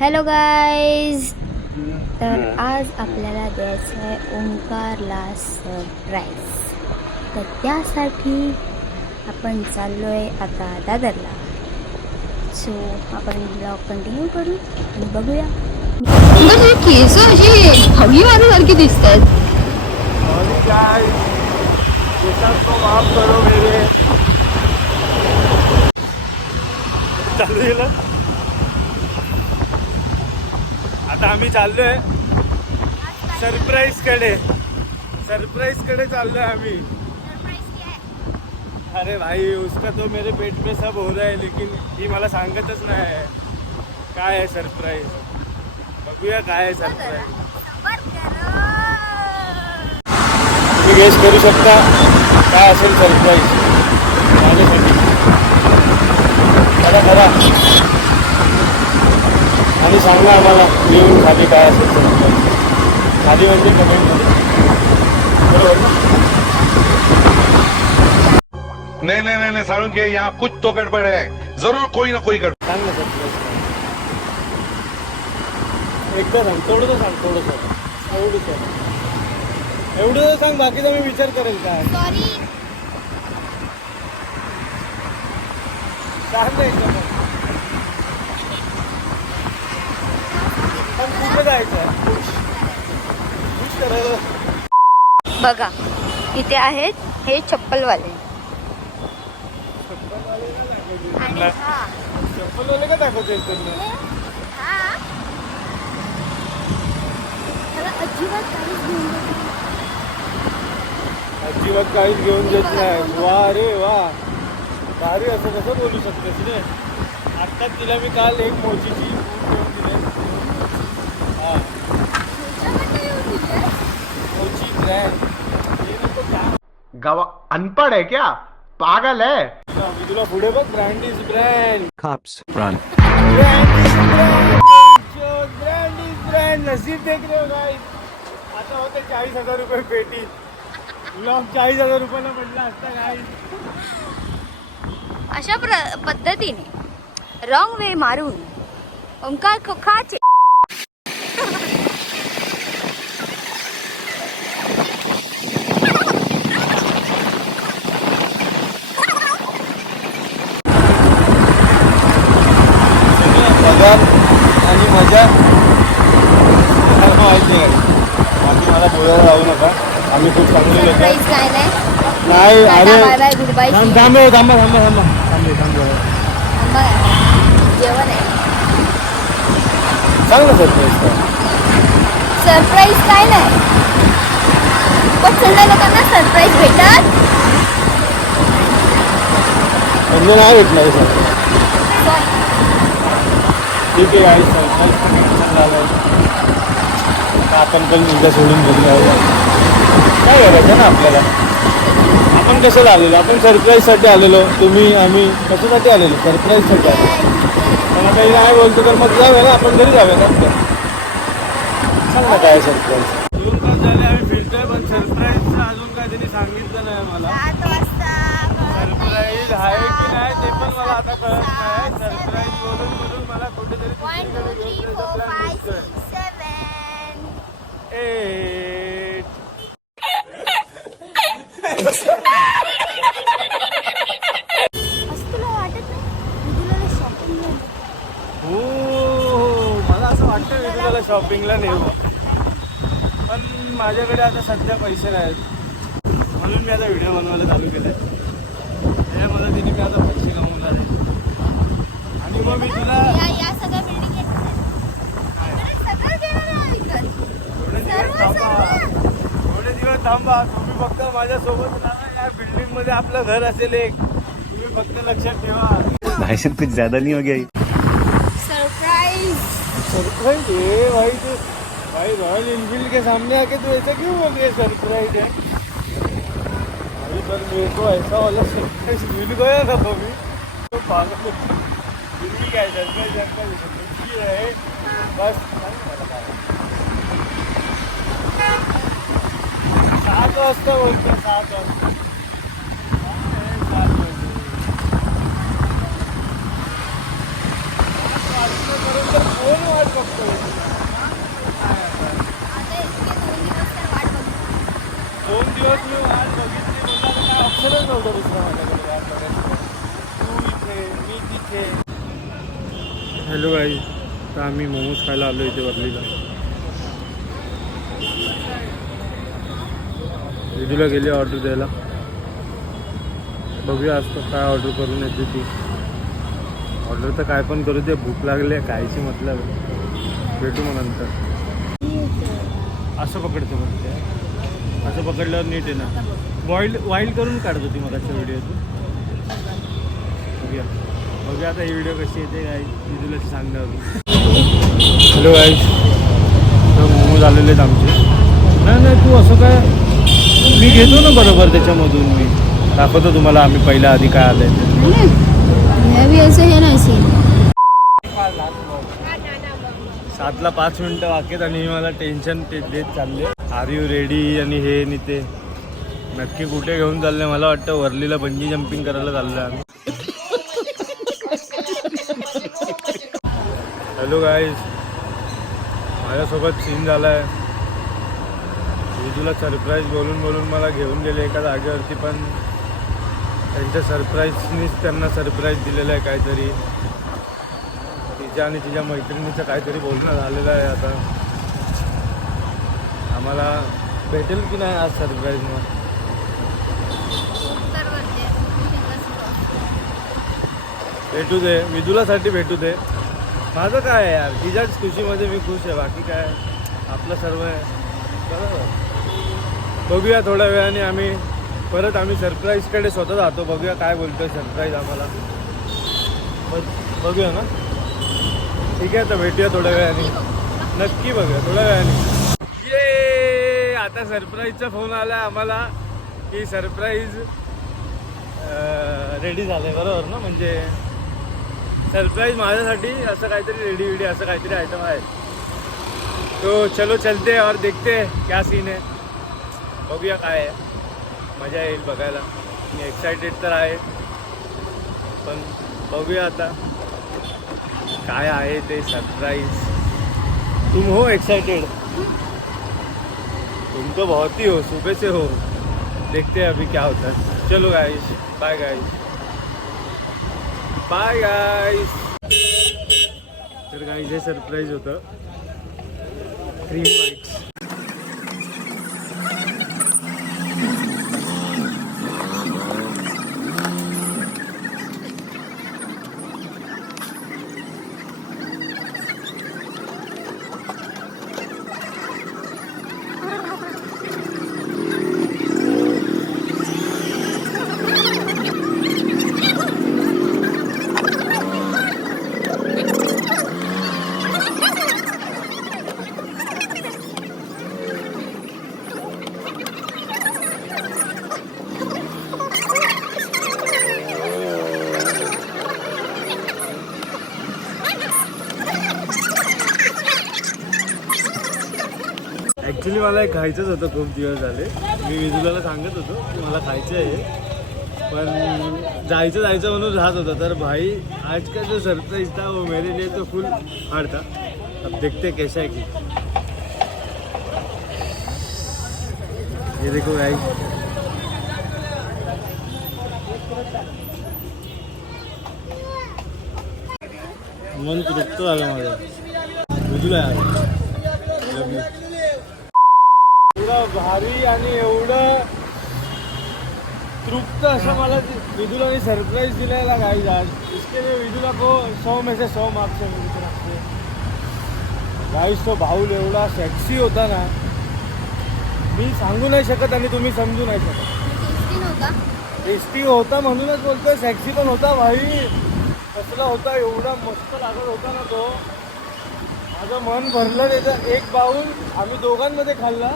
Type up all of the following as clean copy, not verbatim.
Hello guys. तर आज आपल्याला द्यायचं आहे ओंकारला सरप्राईज. तर त्यासाठी आपण चाललो आहे आता दादरला. सो आपण ब्लॉग कंटिन्यू करू आणि बघूया. म्हणजे केस अशी हवी माझ्यासारखी दिसतात. माफ करो मेरे. चालू गेलं. आता आम्ही चाललोय सरप्राईज कडे चाललोय आम्ही. अरे भाई उसका तो मेरे पेट में सब हो रहा है, लेकिन ही मला सांगतच नाही काय आहे सरप्राईज. बघूया काय आहे सरप्राईज. तुम्ही गेस करू शकता काय असेल सरप्राईज माझ्यासाठी. खरा आणि सांगा आम्हाला लिहून खाली काय असेल सरप्राईज. खाली म्हणजे कमेंटमध्ये. बरोबर ना? नहीं सारुण के यहाँ कुछ तो गड़बड़ है, जरूर कोई ना कोई गड़बड़. सांग ना सरप्राईज. एकदा सांग, थोडंसं सांग, एवढं सांग. बाकीचा मी विचार करेल काय. सॉरी. सांग ना एकदा मग. पण कुठं जायचं खुश करायला. बघा इथे आहेत हे चप्पलवाले. चप्पलवाले का दाखवते त्यांना. अजिबात काहीच घेऊन देत नाही. वा रे वा, भारी. असं कसं बोलू शकतेस रे. आत्ताच तिला मी काल एक मोचीची बूट घेऊन दिले. हा, मोची ब्रँड. गावा अनपढ़ है क्या, पागल है. मी तुला पुढे बघ. Brand is brand. Cops run. Brand is brand. नसीब देख रहे हो गाइस. आता होते 40,000 रुपये पेटी. ब्लॉग 40,000 रुपयाला पडला असता गाइस. अशा पद्धतीने रॉंग वे मारून ओंकार खोखाचे पगार आणि मजा माहिती आहे. बाकी मला बोलायला लावू नका. आम्ही खूप चांगले लोक. सरप्राईज काय नाही. अरे बाय बाय गुड बाय. थांबे. जेवण आहे. सांग ना सरप्राईज काय. सरप्राईज काय नाही. खूप सगळ्या लोकांना सरप्राईज भेटत. म्हणजे नाही भेटणार सर. ठीक आहे गाडी. सरप्राईज झालं. आपण पण मुलगा सोडून गेलो. काय करायचं ना आपल्याला. आपण कशाला आलेलो. आपण सरप्राईजसाठी आलेलो. तुम्ही आम्ही कशासाठी आलेलो. सरप्राईजसाठी आलेलो. मला काही नाही बोलतो तर मग जाऊया ना. आपण घरी जाऊया ना. सांग ना काय सरप्राईज. 2 तास झाले आम्ही फिरतोय, पण सरप्राईजचं अजून काय त्यांनी सांगितलं नाही मला. सरप्राईज आहे की नाही ते पण मला आता कळत नाही. सरप्राईज बोलून मला कुठेतरी 1 2 3 4 5 6 7. 8. असं तुला वाटत नाही मी तुला शॉपिंगला हो, मला असं वाटतं मी तुला शॉपिंगला नेऊ, पण माझ्याकडे आता सध्या पैसे नाहीत. म्हणून मी आता व्हिडिओ बनवायला चालू केलं. त्या मदतीने मी आता पैसे कमवणार आहे. आणि मग मी तुला या सगळ्या बिल्डिंग सगळं घेणार आहे विकत. थोडे दिवस थांबा. तुम्ही फक्त माझ्यासोबत राहा. या बिल्डिंग मध्ये आपलं घर असेल एक. तुम्ही फक्त लक्षात ठेवा. भाई साहब कुछ ज्यादा नहीं हो गया ये? सरप्राइज. सरप्राइज है भाई. तो भाई रॉयल एनफील्ड के सामने आके तो ऐसा क्यों बोल रहे सरप्राइज है भाई. पर मेरे को ऐसा वाला सरप्राइज मिल गया ना अभी तो पागल. दिल्ली काय सरप्राइज है बस. 7 वाजता बोलतो. 7 वाजता. 7 वाजता. कोण वाट आता इतके 2 दिवस तर वाट बघ. 2 दिवस मी वाट बघितली बोलला तर काय ऑप्शनच नव्हतं दुसरं माझ्याकडे वाट बघायचं. तू इथे मी तिथे. हॅलो गाईज, तर आम्ही मोमोज खायला आलो इथे वरलीला. विधूला गेली ऑर्डर द्यायला. बघूया आज काय ऑर्डर करून येते ती. ऑर्डर तर काय पण करू दे, भूक लागली आहे कायची मतलब. भेटू मग नंतर. असं पकडते म्हणते, असं पकडल्यावर नीट आहे ना. वाईल्ड करून काढत होती मगाच्या व्हिडिओतून. बघूया बघूया आता ही व्हिडिओ कशी येते काय विधूला सांगण्यावर. हॅलो गाईज, तर मोमोज आलेले आहेत आमचे. नाही तू असं काय, मी घेतो ना बरोबर त्याच्यामधून. मी दाखवतो तुम्हाला आम्ही पहिल्या आधी काय आलंय ते. भी ऐसे है ना ऐसे 7ला 5 मिनिटं वाकेत आणि ही मला टेन्शन देत चालले. आर यू रेडी आणि हे आणि ते. नक्की कुठे घेऊन चालले मला वाटतं वरलीला बंजी जम्पिंग करायला चाललं आम्ही. हॅलो गाईज, माझ्यासोबत सीन झाला आहे. विधूला सरप्राईज बोलून बोलून मला घेऊन गेले एका जागेवरती, पण त्यांच्या सरप्राईजनीच त्यांना सरप्राईज दिलेलं आहे काहीतरी. तिच्या आणि तिच्या मैत्रिणीचं काहीतरी बोलणं झालेलं आहे. आता आम्हाला भेटेल की नाही आज सरप्राईज मग. उत्तर करते. भेटू दे, विधूलासाठी भेटू दे. माझं काय आहे यार, तिच्याच खुशीमध्ये मी खुश आहे. बाकी काय आपलं सर्व आहे बरोबर. बघूया थोड्या वेळाने आम्ही सरप्राईजकडे स्वतः जातो. बघूया काय बोलतोय सरप्राईज आम्हाला. बघूया ना. ठीक आहे, तर भेटूया थोड्या वेळाने. नक्की बघूया थोड्या वेळाने. ये आता सरप्राईजचा फोन आला आम्हाला की सरप्राईज रेडी झालं बरोबर ना. म्हणजे सरप्राईज माझ्यासाठी असं काहीतरी रेडी असं काहीतरी आयटम आहे. तो चलो चलते और देखते क्या सीन है. बघूया काय आहे. मजा येईल बघायला. मी एक्सायटेड तर आहे, पण बघूया आता काय आहे ते सरप्राईज. तुम हो एक्साइटेड? तुम तो बहुत ही हो, सुबह से हो. देखते हैं अभी क्या होता है. चलो guys, bye guys, bye guys. तर गाइस हे सरप्राईज होतं. Cream bites. ॲक्च्युली मला एक खायचंच होतं खूप दिवस झाले. मी विधूला सांगत होतो की मला खायचं आहे, पण जायचं म्हणून राहत होतं. तर भाई आज का जो सरप्राइज था वो मेरे लिए तो फुल हार्ड था. अब देखते कैसा है कि ये देखो भाई. मन तृप्त झालं माझं. विधूला एवढं भारी आणि एवढं तृप्त असं मला विधूलाने सरप्राईज दिलेला गाईज आज. इसके लिए विधूला को 100 में से 100 मार्क्स मिळते लागते. गाईज तो भाऊल एवढा सेक्सी होता ना, मी सांगू नाही शकत आणि तुम्ही समजू नाही शकत. टेस्टी होता म्हणूनच बोलतोय. सेक्सी पण होता भाई. कसला होता, एवढा मस्त लागत होता ना तो. माझं मन भरलं. त्याचं एक बाऊल आम्ही दोघांमध्ये खाल्ला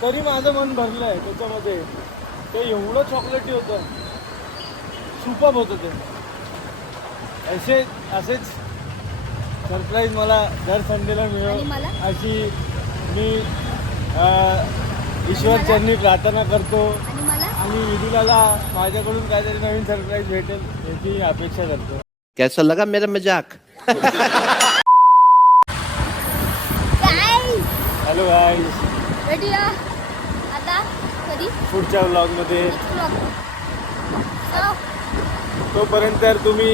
तरी माझं मन भरलं आहे त्याच्यामध्ये. ते एवढं चॉकलेटी होतं, सुपर्ब होतं ते. असेच सरप्राईज मला दर संडेला मिळेल अशी मी ईश्वरचरणी प्रार्थना करतो. आणि विधूला माझ्याकडून काहीतरी नवीन सरप्राईज भेटेल याची अपेक्षा करतो. कैसा लगा मेरा मजाक? चलो गाईस, भेटूया आता कधी पुढच्या व्लॉगमध्ये. Next vlog. चलो. तोपर्यंत जर तुम्ही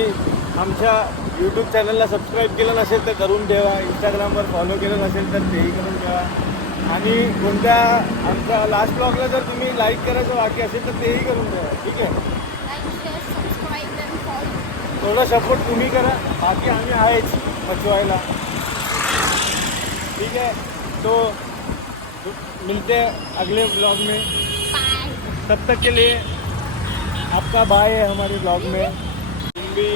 आमच्या यूट्यूब चॅनलला सबस्क्राईब केलं नसेल तर करून ठेवा. इंस्टाग्रामवर फॉलो केलं नसेल तर तेही करून ठेवा. आणि कोणत्या आमच्या लास्ट ब्लॉगला जर तुम्ही लाईक करायचं बाकी असेल तर तेही करून ठेवा. ठीक आहे, like share subscribe and follow. थोडा सपोर्ट तुम्ही करा, बाकी आम्ही आहेच पचवायला. ठीक है, तो मिलते हैं अगले ब्लॉग में. बाय. तब तक के लिए आपका बाय है हमारे ब्लॉग में. तुम भी